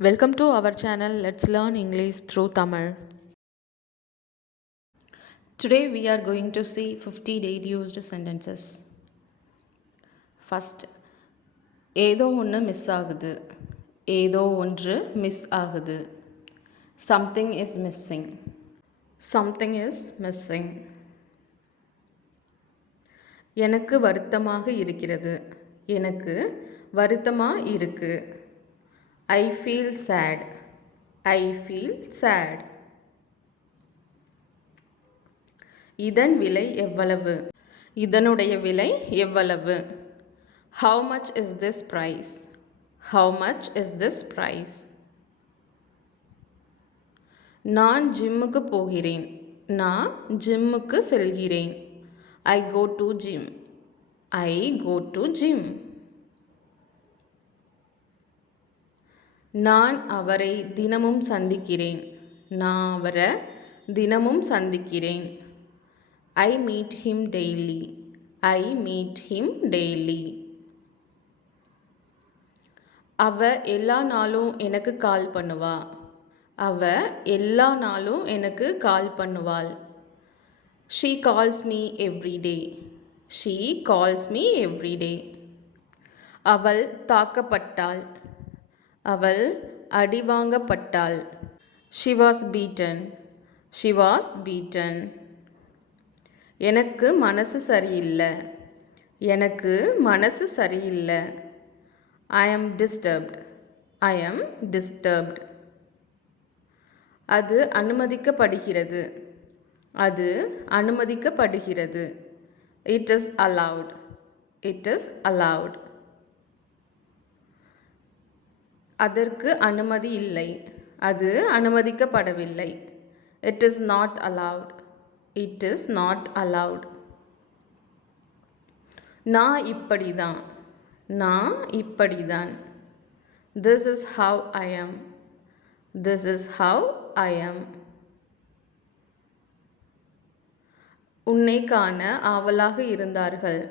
Welcome to our channel. Let's learn English through Tamil. Today we are going to see 50 daily used sentences. First, ஏதோ ஒன்று miss ஆகுது. ஏதோ ஒன்று miss ஆகுது. Something is missing. Something is missing. எனக்கு வருத்தமாக இருக்கிறது. எனக்கு வருத்தமா இருக்கு. I feel sad. I feel sad. இதன் விலை எவ்வளவு? இதனுடைய விலை எவ்வளவு? How much is this price? How much is this price? நான் ஜிம்முக்கு போகிறேன். நான் ஜிம்முக்கு செல்கிறேன். I go to gym. I go to gym. நான் அவரை தினமும் சந்திக்கிறேன். நான் அவரை தினமும் சந்திக்கிறேன். I meet him daily. I meet him daily. அவ எல்லா நாளும் எனக்கு கால் பண்ணுவா. அவ எல்லா நாளும் எனக்கு கால் பண்ணுவாள். She calls me every day. She calls me every day. அவள் தாக்கப்பட்டாள். அவள் அடிவாங்கப்பட்டாள். She was beaten. She was beaten. எனக்கு மனசு சரியில்லை. எனக்கு மனசு சரியில்லை. I am disturbed. I am disturbed. அது அனுமதிக்கப்படுகிறது. அது அனுமதிக்கப்படுகிறது. It is allowed. It is allowed. அதற்கு அனுமதி இல்லை. அது அனுமதிக்கப்படவில்லை. It is not allowed. It is not allowed. நான் இப்படிதான். நான் இப்படிதான். This is how I am. This is how I am. உன்னை காண ஆவலாக இருந்தார்கள்.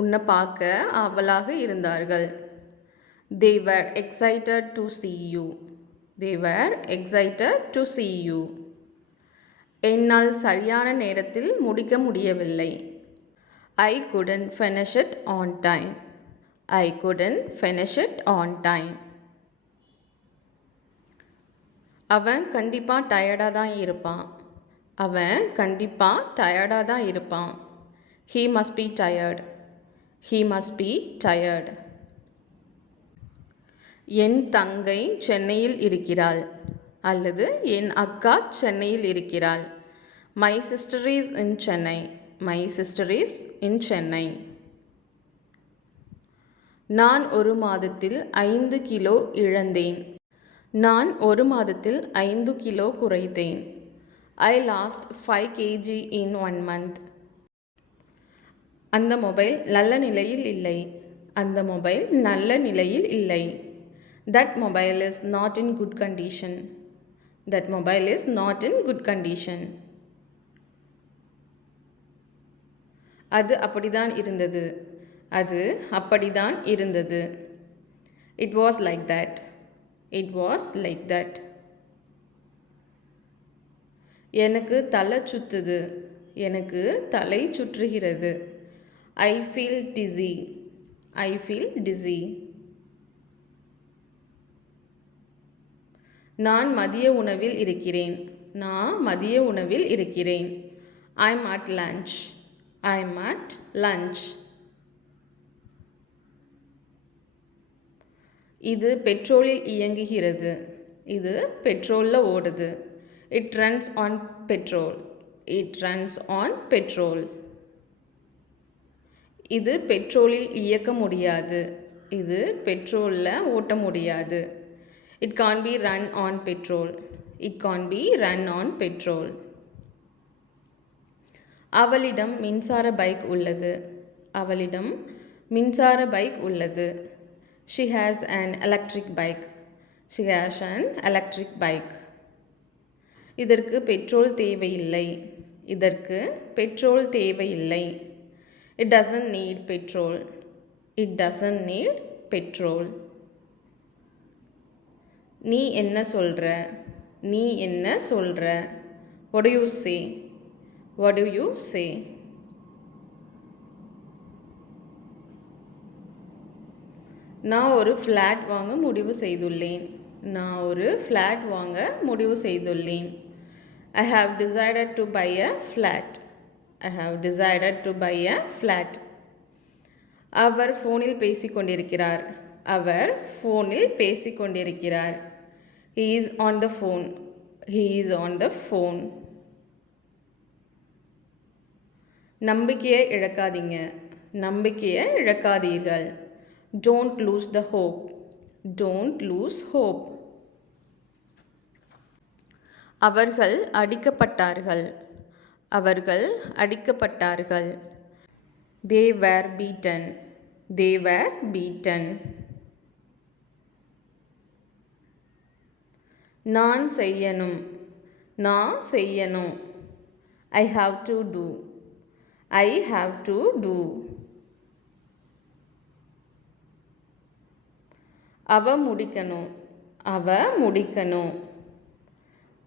உன்னை பார்க்க ஆவலாக இருந்தார்கள். They were excited to see you. They were excited to see you. என்னால் சரியான நேரத்தில் முடிக்க முடியவில்லை. I couldn't finish it on time. I couldn't finish it on time. அவன் கண்டிப்பாக டயர்டாக தான் இருப்பான். அவன் கண்டிப்பாக டயர்டாக தான் இருப்பான். He must be tired. He must be tired. என் தங்கை சென்னையில் இருக்கிறாள். அல்லது என் அக்கா சென்னையில் இருக்கிறாள். My sister is in Chennai. My sister is in Chennai. நான் ஒரு மாதத்தில் 5 கிலோ இழந்தேன். நான் ஒரு மாதத்தில் 5 கிலோ குறைத்தேன். I lost 5 kg in 1 month. அந்த மொபைல் நல்ல நிலையில் இல்லை. அந்த மொபைல் நல்ல நிலையில் இல்லை. That mobile is not in good condition. That mobile is not in good condition. அது அப்படிதான் இருந்தது. அது அப்படிதான் இருந்தது. It was like that. It was like that. எனக்கு தலை சுத்துது. எனக்கு தலை சுற்றுகிறது. I feel dizzy. I feel dizzy. நான் மதிய உணவில் இருக்கிறேன். நான் மதிய உணவில் இருக்கிறேன். I'm at lunch. I'm at lunch. இது பெட்ரோலில் இயங்குகிறது. இது பெட்ரோலில் ஓடுது. It runs on petrol. It runs on petrol. இது பெட்ரோலில் இயக்க முடியாது. இது பெட்ரோலில் ஓட்ட முடியாது. It can't be run on petrol. It can't be run on petrol. அவளிடம் மின்சார பைக் உள்ளது. அவளிடம் மின்சார பைக் உள்ளது. She has an electric bike. She has an electric bike. இதற்கு பெட்ரோல் தேவையில்லை. இதற்கு பெட்ரோல் தேவையில்லை. It doesn't need petrol. It doesn't need petrol. நீ என்ன சொல்கிற? நீ என்ன சொல்கிற? What do you say? What do you say? நான் ஒரு ஃப்ளாட் வாங்க முடிவு செய்துள்ளேன். நான் ஒரு ஃப்ளாட் வாங்க முடிவு செய்துள்ளேன். I have decided to buy a flat. I have decided to buy a flat. அவர் ஃபோனில் பேசிக்கொண்டிருக்கிறார். அவர் ஃபோனில் பேசிக்கொண்டிருக்கிறார். He is on the phone. He is on the phone. நம்பிக்கையை இழக்காதீங்க. நம்பிக்கையை இழக்காதீர்கள். Don't lose the hope. Don't lose hope. அவர்கள் அடிக்கப்பட்டார்கள். அவர்கள் அடிக்கப்பட்டார்கள். They were beaten. They were beaten. நான் செய்யணும். நான் செய்யணும். I have to do. I have to do. அவ முடிக்கணும். அவ முடிக்கணும்.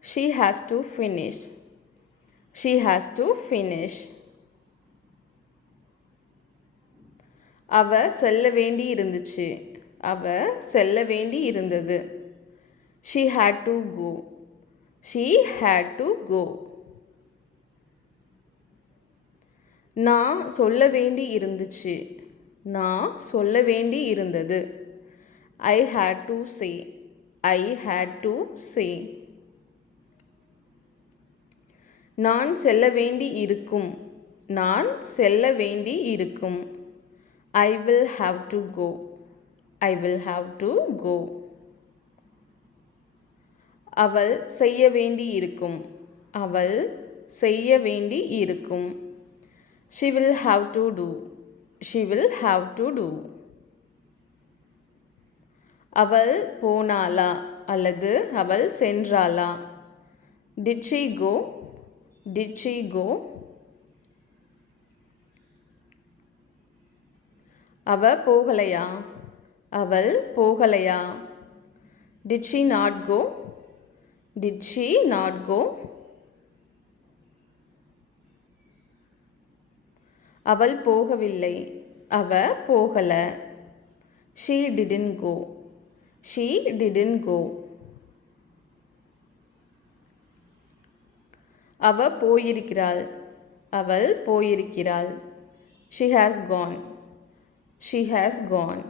She has to finish. She has to finish. அவ செல்ல வேண்டி இருந்துச்சு. அவ செல்ல வேண்டி இருந்தது. She had to go. She had to go. நான் சொல்ல வேண்டி இருந்துச்சு. நான் சொல்ல வேண்டி இருந்தது. I had to say. I had to say. நான் செல்ல வேண்டி இருக்கும். நான் செல்ல வேண்டி இருக்கும். I will have to go. I will have to go. அவள் செய்ய வேண்டி இருக்கும். அவள் செய்ய வேண்டி இருக்கும். She will have to do. She will have to do. அவள் போனாளா அல்லது அவள் சென்றாளா? Did she go? Did she go? அவ போகலையா? அவள் போகலையா? Did she not go? Did she not go? அவள் போகவில்லை. அவ போகல. She didn't go. She didn't go. அவ போயிருக்கிறாள். அவள் போயிருக்கிறாள். She has gone. She has gone.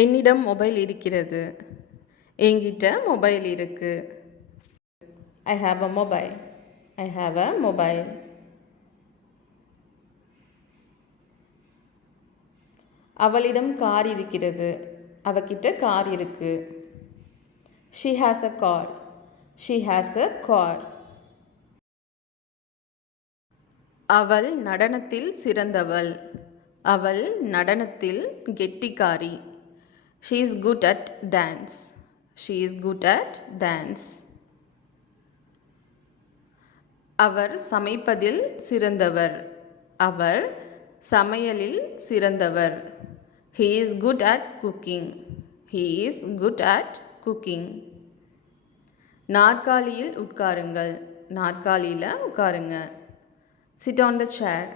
என்னிடம் மொபைல் இருக்கிறது. என்கிட்ட மொபைல் இருக்கு. I have a mobile. I have a mobile. அவளிடம் கார் இருக்கிறது. அவகிட்ட கார் இருக்கு. She has a car. She has a car. அவள் நடனத்தில் சிறந்தவள். அவள் நடனத்தில் கெட்டிக்காரி. She is good at dance. She is good at dance. அவர் சமைப்பதில் சிறந்தவர். அவர் சமையலில் சிறந்தவர். He is good at cooking. He is good at cooking. நாற்காலியில் உட்காருங்கள். நாற்காலியில் உட்காருங்க. Sit on the chair.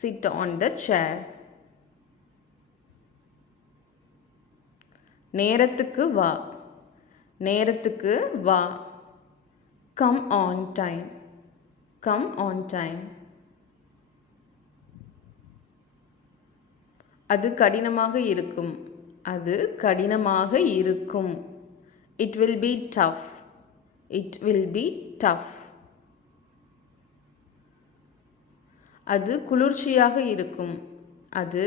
Sit on the chair. நேரத்துக்கு வா. நேரத்துக்கு வா. Come on time. Come on time. அது கடினமாக இருக்கும். அது கடினமாக இருக்கும். It will be tough. It will be tough. அது குளிர்ச்சியாக இருக்கும். அது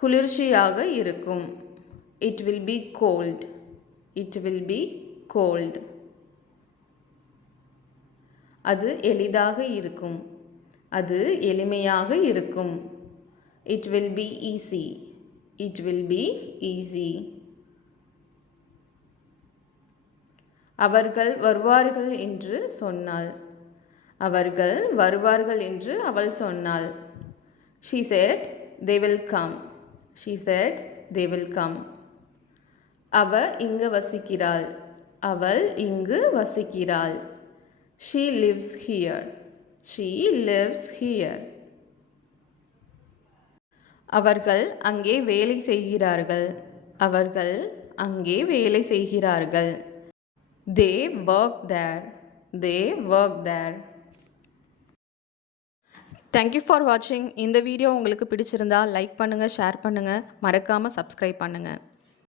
குளிர்ச்சியாக இருக்கும். It will be cold. It will be cold. அது எளிதாக இருக்கும். அது எளிமையாக இருக்கும். It will be easy. It will be easy. அவர்கள் வருவார்கள் என்று சொன்னாள். அவர்கள் வருவார்கள் என்று அவள் சொன்னாள். She said they will come. She said they will come. அவ இங்கு வசிக்கிறாள். அவள் இங்கு வசிக்கிறாள். She lives here. She lives here. அவர்கள் அங்கே வேலை செய்கிறார்கள். அவர்கள் அங்கே வேலை செய்கிறார்கள். They work there. They work there. Thank you for watching. இந்த வீடியோ உங்களுக்கு பிடிச்சிருந்தா லைக் பண்ணுங்கள், ஷேர் பண்ணுங்கள், மறக்காமல் சப்ஸ்கிரைப் பண்ணுங்கள்.